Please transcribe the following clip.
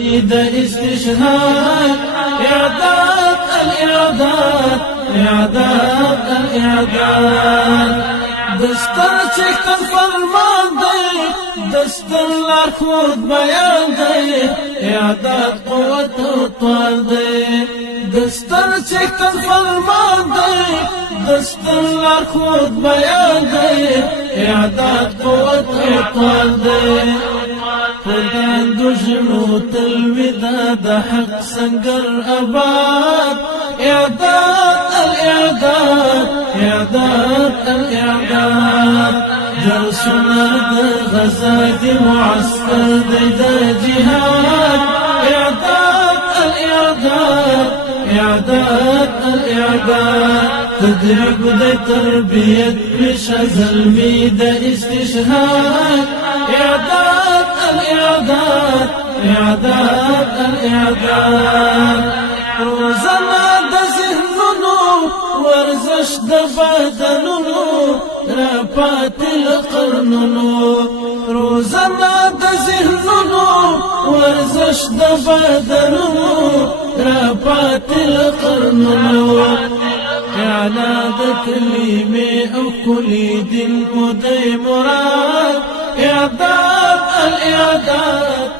استشهاد إعداد الإعداد إعداد الإعداد دستر چکتن فرمان دی دستر لارخود بیان دی إعداد قوت اطوال دی دستر چکتن فرمان دی دستر لارخود بیان دی إعداد قوت اطوال دی خدان دجنو تلویدا دا حق سنگر آباد إعداد الإعداد إعداد الإعداد جرسنا دا غزا دي معسكر دا جهاد إعداد الإعداد إعداد الإعداد تدريب دا تربية مش زلمي دا استشهاد إعداد الإعداد إعداد الإعداد روزنا دا ذهنونو ورزش دا بدنونو رابات القرنونو روزنا دا ذهنونو ورزش دا بدنونو رابات القرنونو اعلى دا كلمة او كل دين ودي مراد إعداد الإعداد